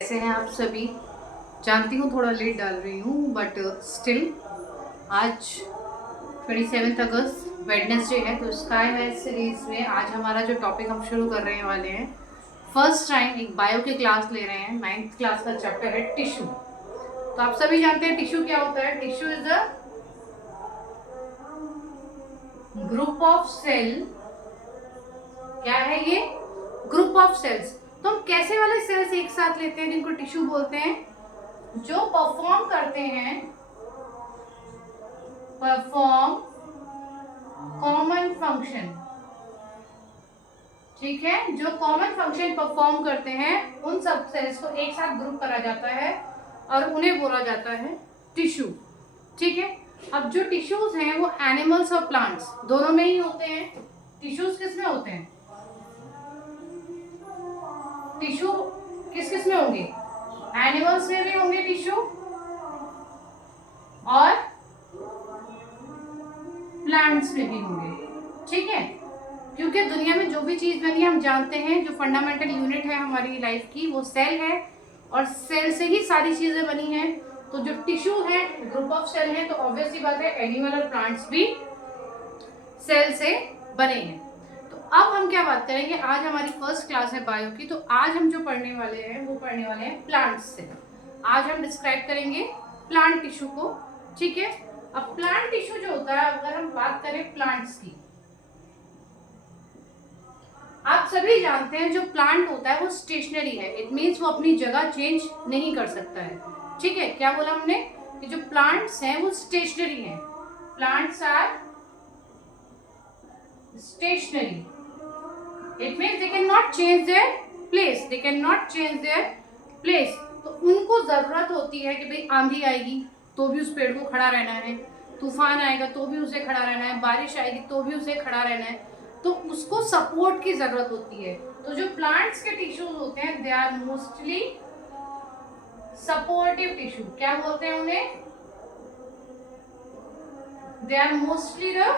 कैसे हैं आप सभी। जानती हूँ थोड़ा लेट डाल रही हूँ बट स्टिल आज 27 अगस्त वेडनेसडे है, तो स्काई मैथ सीरीज में आज हमारा जो टॉपिक हम शुरू कर रहे वाले हैं, फर्स्ट टाइम एक बायो की क्लास ले रहे हैं। 9th क्लास का चैप्टर है टिश्यू। तो आप सभी जानते हैं टिश्यू क्या होता है। Tissue is a group of cell. क्या है ये? Group of cells. तो हम कैसे वाले सेल्स एक साथ लेते हैं जिनको टिश्यू बोलते हैं? जो परफॉर्म करते हैं, परफॉर्म कॉमन फंक्शन। ठीक है, जो कॉमन फंक्शन परफॉर्म करते हैं उन सब सेल्स को एक साथ ग्रुप करा जाता है और उन्हें बोला जाता है टिश्यू। ठीक है, अब जो टिश्यूज हैं वो एनिमल्स और प्लांट्स दोनों में ही होते हैं। टिश्यूज किस में होते हैं? टिश्यू किस किस में होंगे? एनिमल्स में भी होंगे टिश्यू और प्लांट्स में भी होंगे। ठीक है, क्योंकि दुनिया में जो भी चीज बनी है हम जानते हैं, जो फंडामेंटल यूनिट है हमारी लाइफ की वो सेल है, और सेल से ही सारी चीजें बनी हैं। तो जो टिश्यू है ग्रुप ऑफ सेल है, तो ऑब्वियस सी बात है एनिमल और प्लांट्स भी सेल से बने हैं। तो अब हम क्या बात करेंगे, आज हमारी फर्स्ट क्लास है बायो की, तो आज हम जो पढ़ने वाले हैं वो पढ़ने वाले हैं प्लांट्स से। आज हम डिस्क्राइब करेंगे प्लांट टिश्यू को। ठीक है, अब प्लांट टिश्यू जो होता है, अगर हम बात करें प्लांट्स की, आप सभी जानते हैं जो प्लांट होता है वो स्टेशनरी है। इट मीन्स वो अपनी जगह चेंज नहीं कर सकता है। ठीक है, क्या बोला हमने कि जो प्लांट्स हैं वो स्टेशनरी हैं। Plants are stationary. It means they can not change their place. They can not change their place. तो उनको जरूरत होती है कि भाई आंधी आएगी तो भी उस पेड़ को खड़ा रहना है, तूफान आएगा तो भी उसे खड़ा रहना है, बारिश आएगी तो भी उसे खड़ा रहना है, तो उसको सपोर्ट की जरूरत होती है। तो जो प्लांट्स के टिश्यूज होते हैं they are mostly supportive tissue. क्या बोलते हैं उन्हें? They are mostly the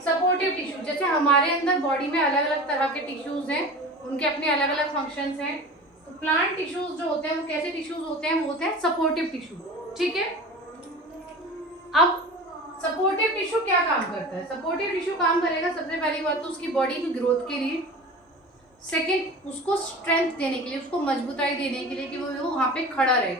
supportive tissue. जैसे हमारे अंदर बॉडी में अलग अलग तरह के टिश्यूज हैं, उनके अपने अलग अलग फंक्शंस हैं। तो प्लांट टिश्यूज जो होते हैं वो कैसे टिश्यूज होते हैं? वो होते हैं सपोर्टिव टिश्यू। ठीक है, अब सपोर्टिव टिश्यू क्या काम करता है? सपोर्टिव टिश्यू काम करेगा सबसे पहली बात तो उसकी बॉडी की ग्रोथ के लिए, सेकंड उसको स्ट्रेंथ देने के लिए, उसको मजबूताई देने के लिए कि वो वहां पे खड़ा रहे,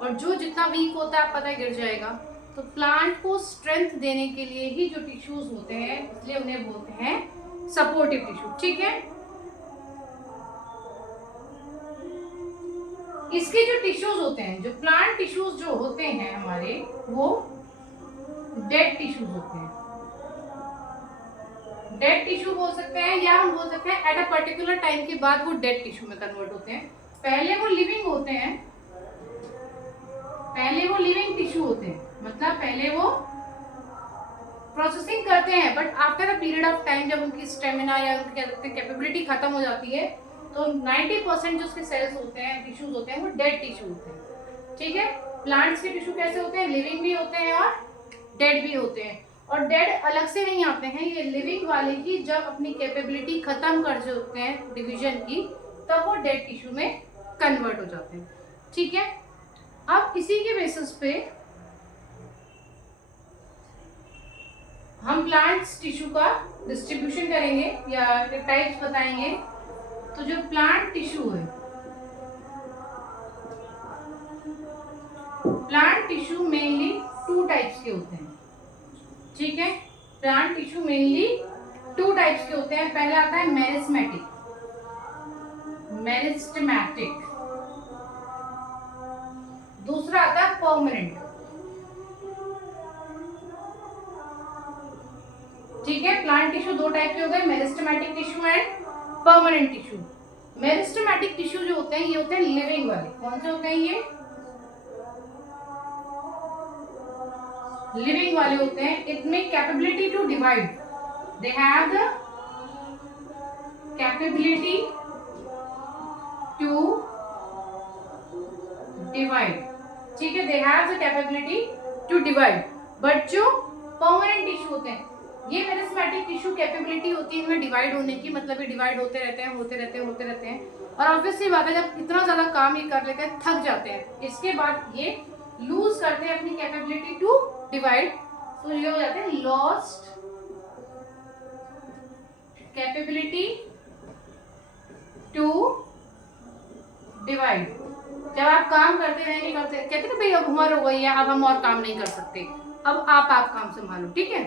और जो जितना वीक होता है आप पता है गिर जाएगा। तो प्लांट को स्ट्रेंथ देने के लिए ही जो टिश्यूज होते हैं इसलिए उन्हें बोलते हैं सपोर्टिव टिश्यू। ठीक है, इसके जो टिश्यूज होते हैं, जो प्लांट टिश्यूज जो होते हैं हमारे, वो डेड टिश्यूज होते हैं। डेड टिश्यू बोल सकते हैं, या हम बोल सकते हैं एट अ पर्टिकुलर टाइम के बाद वो डेड टिश्यू में कन्वर्ट होते हैं। पहले वो लिविंग होते हैं, पहले वो लिविंग टिश्यू होते हैं, मतलब पहले वो प्रोसेसिंग करते हैं, but after a period of time जब उनकी स्टेमिना या उनकी क्या कहते हैं कैपेबिलिटी खत्म हो जाती है, तो 90% जो उसके सेल्स होते हैं, टिश्यूज होते हैं, वो डेड टिश्यू होते हैं। ठीक है, प्लांट्स के टिश्यू कैसे होते हैं? लिविंग भी होते हैं और डेड भी होते हैं। और डेड अलग से नहीं आते हैं, ये लिविंग वाले ही जब अपनी कैपेबिलिटी खत्म कर चुके हैं डिवीजन की, तब वो डेड टिश्यू में कन्वर्ट हो जाते हैं। ठीक है, अब इसी के बेसिस पे हम प्लांट्स टिश्यू का डिस्ट्रीब्यूशन करेंगे या टाइप्स बताएंगे। तो जो प्लांट टिश्यू है, प्लांट टिश्यू मेनली 2 टाइप्स के होते हैं। ठीक है, प्लांट टिश्यू मेनली 2 टाइप्स के होते हैं। पहला आता है मेरिस्टेमेटिक, मेरिस्टेमेटिक। दूसरा आता है परमानेंट। ठीक है, प्लांट टिश्यू 2 टाइप के होते हैं, meristematic tissue and permanent tissue. Meristematic tissue जो होते हैं ये होते हैं लिविंग वाले। कौन से होते हैं ये? लिविंग वाले होते हैं। इनमें capability to divide, they have the capability to divide. ठीक है, they have the capability to divide. But जो परमानेंट टिश्यू होते हैं ये मेरिस्मेटिक टिश्यू कैपेबिलिटी होती है इनमें डिवाइड होने की, मतलब ये डिवाइड होते रहते हैं होते रहते हैं होते रहते हैं, और ऑब्वियसली बात है जब इतना ज्यादा काम ये कर लेते हैं थक जाते हैं, इसके बाद ये लूज करते हैं अपनी कैपेबिलिटी टू डिवाइड, तो ये हो जाते हैं लॉस्ट कैपेबिलिटी टू डिवाइड। जब आप काम करते रहे नहीं करते, कहते ना भाई अब उम्र हो गई है अब हम और काम नहीं कर सकते, अब आप काम संभालो, ठीक है।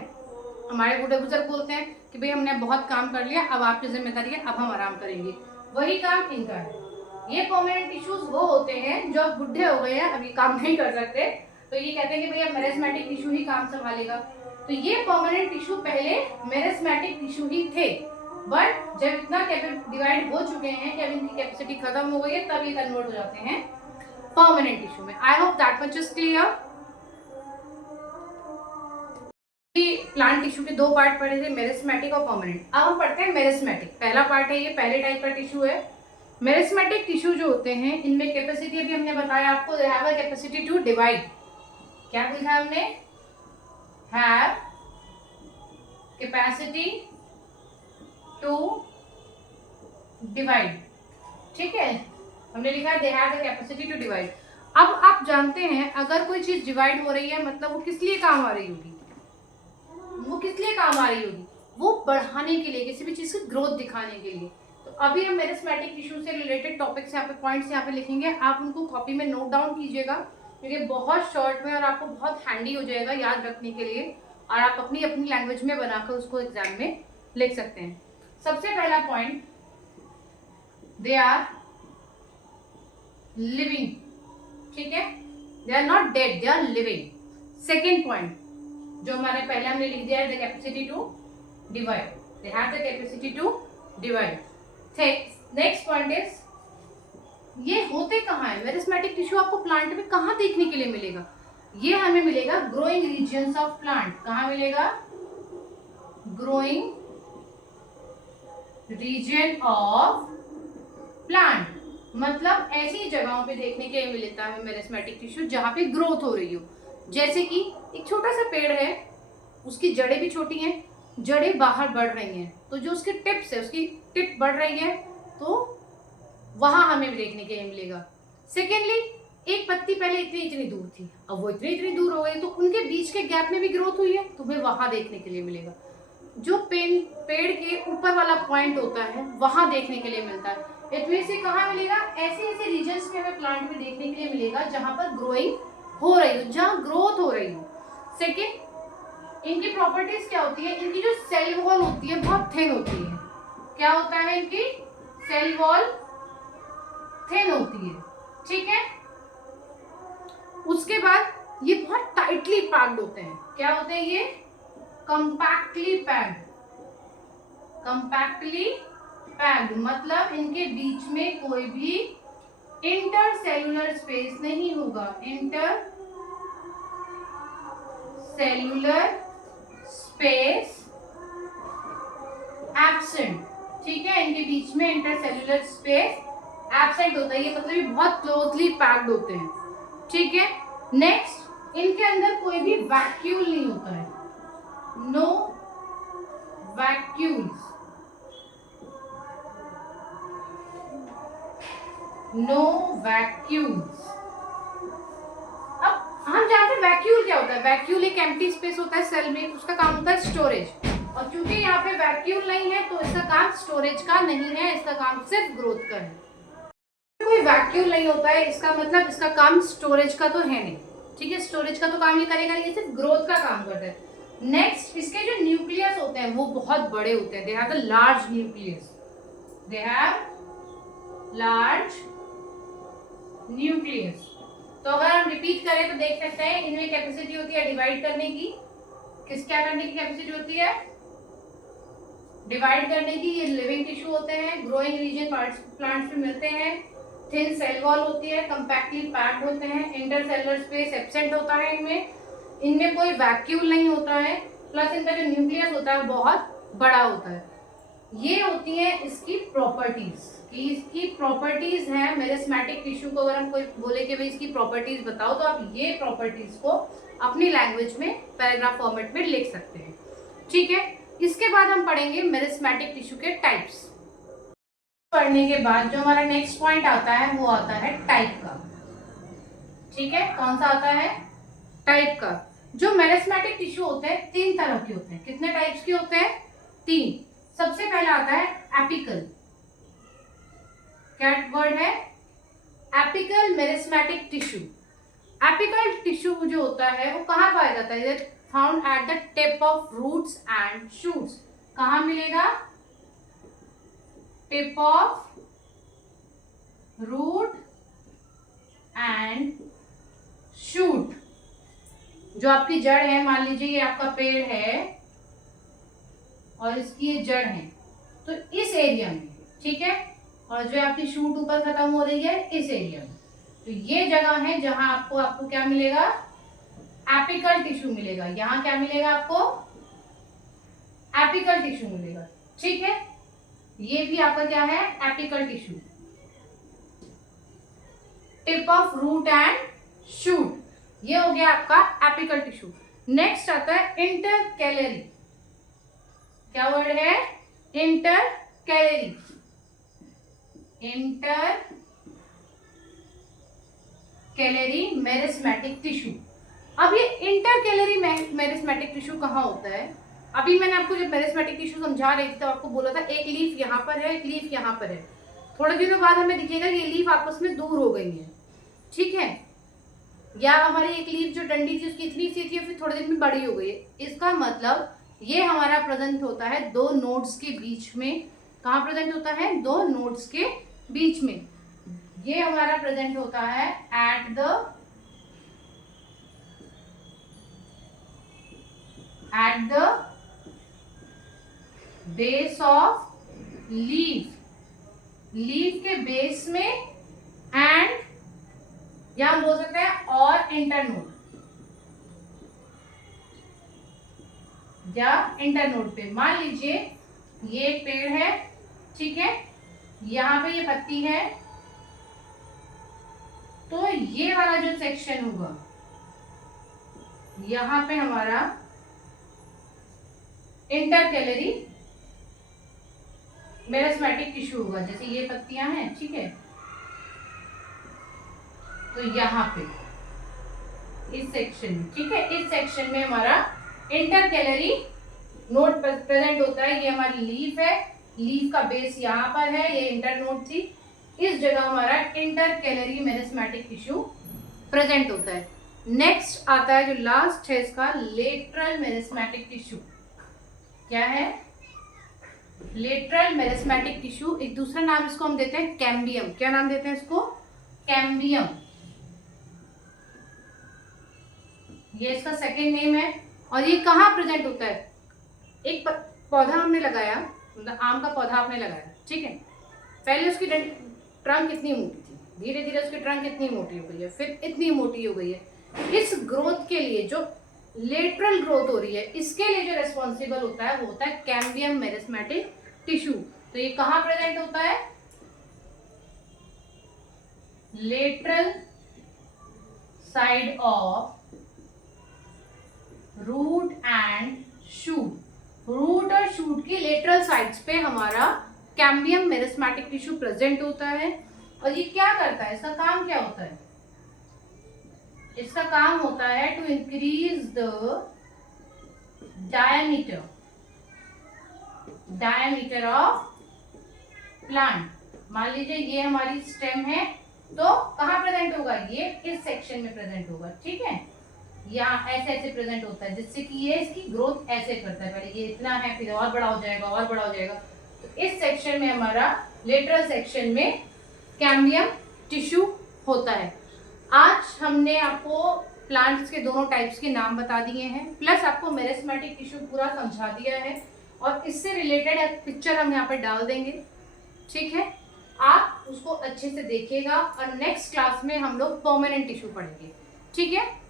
हमारे बूढ़े बुजुर्ग बोलते हैं कि भाई हमने बहुत काम कर लिया अब आपकी जिम्मेदारी है, अब हम आराम करेंगे, वही काम इनका है। ये परमानेंट टिश्यूज वो होते हैं जो अब बुढ़े हो गए हैं अभी काम नहीं कर सकते, तो ये कहते हैं कि भाई अब मेरिस्मेटिक टिश्यू ही काम संभालेगा। तो ये परमानेंट टिश्यू पहले मेरिस्मेटिक टिश्यू ही थे, बट जब इतना डिवाइड हो चुके हैं कि अब इनकी कैपेसिटी खत्म हो गई है तब ये कन्वर्ट हो जाते हैं परमानेंट टिश्यू में। I hope that much is clear. Plant tissue के दो पार्ट पढ़े थे, मेरिस्मेटिक और परमानेंट। अब हम पढ़ते हैं मेरिस्मेटिक। पहला पार्ट है ये, पहले टाइप का टिश्यू है। मेरिस्मेटिक टिश्यू जो होते हैं इनमें कैपेसिटी अभी हमने बताया आपको, they have a capacity to divide. क्या लिखा है हमने? हैव कैपेसिटी टू डिवाइड, ठीक है, हमने लिखा है they have the capacity to divide. अब आप जानते हैं अगर कोई चीज डिवाइड हो रही है मतलब वो किस लिए काम आ रही होगी, वो किस लिए काम आ रही होगी, वो बढ़ाने के लिए, किसी भी चीज की ग्रोथ दिखाने के लिए। तो अभी हम मेरिस्मेटिक टिश्यू से रिलेटेड टॉपिक्स यहाँ पे पॉइंट्स यहाँ पे लिखेंगे, आप उनको कॉपी में नोट डाउन कीजिएगा क्योंकि बहुत शॉर्ट में और आपको बहुत हैंडी हो जाएगा याद रखने के लिए, और आप अपनी अपनी लैंग्वेज में बनाकर उसको एग्जाम में लिख सकते हैं। सबसे पहला पॉइंट, दे आर लिविंग, ठीक है, they are not dead, they are living. Second point जो हमारे पहले हमने लिख दिया है, the capacity to divide, they have the capacity to divide. Next point is, ये होते कहाँ है मेरिस्मेटिक टिश्यू, आपको प्लांट में कहाँ देखने के लिए मिलेगा? ये हमें मिलेगा ग्रोइंग रीजन्स ऑफ प्लांट। कहाँ मिलेगा? ग्रोइंग रीजन ऑफ प्लांट, मतलब ऐसी जगहों पे देखने के लिए मिलता है मेरिस्मेटिक टिश्यू जहाँ पे ग्रोथ हो रही हो। जैसे कि एक छोटा सा पेड़ है, उसकी जड़ें भी छोटी हैं, जड़ें बाहर बढ़ रही हैं, तो जो उसके टिप्स है उसकी टिप बढ़ रही है, तो वहां हमें देखने के लिए मिलेगा। सेकेंडली, एक पत्ती पहले इतनी दूर थी, अब वो इतनी दूर हो गई, तो उनके बीच के गैप में भी ग्रोथ हुई है, तुम्हें वहां देखने के लिए मिलेगा। जो पेड़ के ऊपर वाला पॉइंट होता है वहां देखने के लिए मिलता है। इतने से कहाँ मिलेगा? ऐसे ऐसे रीजन्स में हमें प्लांट में देखने के लिए मिलेगा जहां पर ग्रोइंग हो रही हो, जहां ग्रोथ हो रही हो। सेकेंड, इनकी प्रॉपर्टीज क्या होती है? इनकी जो सेल वॉल होती है बहुत थिन होती है। क्या होता है? इनकी सेल वॉल थिन होती है, ठीक है। उसके बाद ये बहुत टाइटली पैक्ड होते हैं। क्या होते हैं ये? Compactly packed. कंपैक्टली पैक्ड मतलब इनके बीच में कोई भी इंटरसेल्युलर स्पेस नहीं होगा। इंटर सेल्युलर स्पेस एब्सेंट, ठीक है, इनके बीच में इंटरसेल्युलर स्पेस एब्सेंट होता है, ये मतलब ये बहुत क्लोजली पैक्ड होते हैं, ठीक है। नेक्स्ट, इनके अंदर कोई भी वैक्यूल नहीं होता है, नो वैक्यूल्स, नो वैक्यूल्स। अब हम जानते हैं वैक्यूल क्या होता है। वैक्यूल एक एम्प्टी स्पेस होता है सेल में, उसका काम होता है स्टोरेज, और चूंकि यहाँ पे वैक्यूल नहीं है तो इसका काम स्टोरेज का नहीं है, इसका काम सिर्फ ग्रोथ का है। कोई वैक्यूल नहीं होता है इसका मतलब इसका काम स्टोरेज का तो है नहीं, ठीक है, स्टोरेज का तो काम ये करेगा नहीं, ये सिर्फ ग्रोथ का काम करता है। नेक्स्ट, इसके जो न्यूक्लियस होते हैं वो बहुत बड़े होते हैं, दे have the large nucleus, they have large nucleus. तो अगर हम रिपीट करें तो देख सकते हैं इनमें कैपेसिटी होती है डिवाइड करने की। क्या करने की कैपेसिटी होती है? डिवाइड करने की। ये लिविंग टिश्यू होते हैं, ग्रोइंग रीजन प्लांट्स में मिलते हैं, थिन सेल वॉल होती है, कंपैक्टली पैक्ड होते हैं, इंटरसेलुलर स्पेस एब्सेंट होता है इनमें कोई वैक्यूल नहीं होता है, प्लस इनका जो न्यूक्लियस होता है बहुत बड़ा होता है। ये होती है इसकी प्रॉपर्टीज, कि इसकी प्रॉपर्टीज है मेरिस्मेटिक टिश्यू को। अगर हम कोई बोले कि भाई इसकी प्रॉपर्टीज बताओ, तो आप ये प्रॉपर्टीज को अपनी लैंग्वेज में पैराग्राफ फॉर्मेट में लिख सकते हैं। ठीक है, इसके बाद हम पढ़ेंगे मेरिस्मेटिक टिश्यू के टाइप्स। पढ़ने के बाद जो हमारा नेक्स्ट पॉइंट आता है वो आता है टाइप का। ठीक है, कौन सा आता है? टाइप का। जो मेरिस्मेटिक टिश्यू होते हैं 3 तरह के होते हैं। कितने टाइप्स के होते हैं? 3। सबसे पहला आता है एपिकल। क्या वर्ड है? Apical meristematic tissue. Apical tissue जो होता है वो कहाँ पाया जाता है? Found at the tip of roots and shoots. कहाँ मिलेगा? Tip of root and shoot. जो आपकी जड़ है, मान लीजिए ये आपका पेड़ है और इसकी ये जड़ है, तो इस एरिया में, ठीक है, और जो आपकी शूट ऊपर खत्म हो रही है इस एरिया में, तो ये जगह है जहां आपको क्या मिलेगा? एपिकल टिश्यू मिलेगा। यहां क्या मिलेगा आपको? एपिकल टिश्यू मिलेगा। ठीक है, ये भी आपका क्या है? Apical tissue, tip of root and shoot. ये हो गया आपका एपिकल टिश्यू। नेक्स्ट आता है इंटरकैलरी। क्या वर्ड है? इंटरकैलरी। Intercalary meristematic tissue. अब ये इंटरकैलरी मेरिस्मेटिक टिश्यू कहाँ होता है? अभी मैंने आपको जब मेरिस्मेटिक टिश्यू समझा रही थी तो आपको बोला था एक लीफ यहाँ पर है, एक लीफ यहाँ पर है। थोड़े दिनों बाद हमें दिखेगा ये लीफ आपस में दूर हो गई है, ठीक है, या हमारी एक लीफ जो डंडी थी उसकी इतनी सी थी फिर थोड़े दिन में बड़ी हो गई है। इसका मतलब ये हमारा प्रेजेंट होता है 2 नोड्स के बीच में। कहाँ प्रेजेंट होता है? 2 नोड्स के बीच में। ये हमारा प्रेजेंट होता है at the base of leaf. Leaf के बेस में एंड या हम बोल सकते हैं और इंटरनोड या इंटरनोड पे। मान लीजिए ये एक पेड़ है, ठीक है, यहाँ पे ये पत्ती है, तो ये वाला जो सेक्शन होगा यहाँ पे हमारा इंटरकैलरी मेरिस्मेटिक टिश्यू होगा। जैसे ये पत्तियां हैं, ठीक है, तो यहाँ पे इस सेक्शन में, ठीक है, इस सेक्शन में हमारा इंटरकैलरी नोड प्रेजेंट होता है। ये हमारी लीफ है, लीफ का बेस यहाँ पर है, ये इंटरनोड थी, इस जगह हमारा इंटरकैलरी मेरिस्मेटिक टिश्यू प्रेजेंट होता है। नेक्स्ट आता है जो लास्ट है इसका, लेटरल मेरिस्मेटिक टिश्यू। क्या है? Lateral meristematic tissue. एक दूसरा नाम इसको हम देते हैं कैम्बियम। क्या नाम देते हैं इसको? कैम्बियम। ये इसका सेकेंड नेम है। और ये कहाँ प्रेजेंट होता है? एक पौधा हमने लगाया, मतलब आम का पौधा आपने लगाया, ठीक है, पहले उसकी ट्रंक इतनी मोटी थी, धीरे धीरे उसकी ट्रंक इतनी मोटी हो गई है, फिर इतनी मोटी हो गई है। इस ग्रोथ के लिए जो लेटरल ग्रोथ हो रही है, इसके लिए जो रेस्पॉन्सिबल होता है वो होता है कैम्बियम मेरिस्मेटिक टिश्यू। तो ये कहाँ प्रेजेंट होता है? Lateral side of root and shoot. Root और शूट की लेटरल साइड्स पे हमारा कैम्बियम मेरिस्मेटिक टिश्यू प्रेजेंट होता है। और ये क्या करता है? इसका काम क्या होता है? इसका काम होता है to increase the diameter of plant. मान लीजिए ये हमारी स्टेम है, तो कहाँ प्रेजेंट होगा? ये इस सेक्शन में प्रेजेंट होगा, ठीक है, यहाँ ऐसे ऐसे प्रेजेंट होता है, जिससे कि ये इसकी ग्रोथ ऐसे करता है। पहले ये इतना है, फिर और बड़ा हो जाएगा, और बड़ा हो जाएगा। तो इस सेक्शन में हमारा लेटरल सेक्शन में कैम्बियम टिश्यू होता है। आज हमने आपको प्लांट्स के दोनों टाइप्स के नाम बता दिए हैं, प्लस आपको मेरिस्मेटिक टिश्यू पूरा समझा दिया है, और इससे रिलेटेड एक पिक्चर हम यहाँ पे डाल देंगे, ठीक है, आप उसको अच्छे से देखिएगा। और नेक्स्ट क्लास में हम लोग परमानेंट टिश्यू पढ़ेंगे, ठीक है।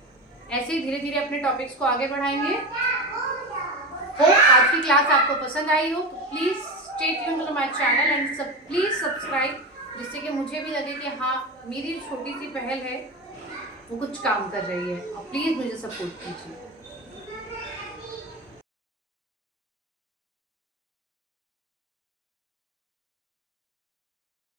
ऐसे ही धीरे धीरे अपने टॉपिक्स को आगे बढ़ाएंगे। तो आज की क्लास आपको पसंद आई हो तो please stay tuned to my channel and please subscribe, जिससे कि मुझे भी लगे कि हाँ, मेरी छोटी सी पहल है वो कुछ काम कर रही है। और प्लीज मुझे सपोर्ट कीजिए।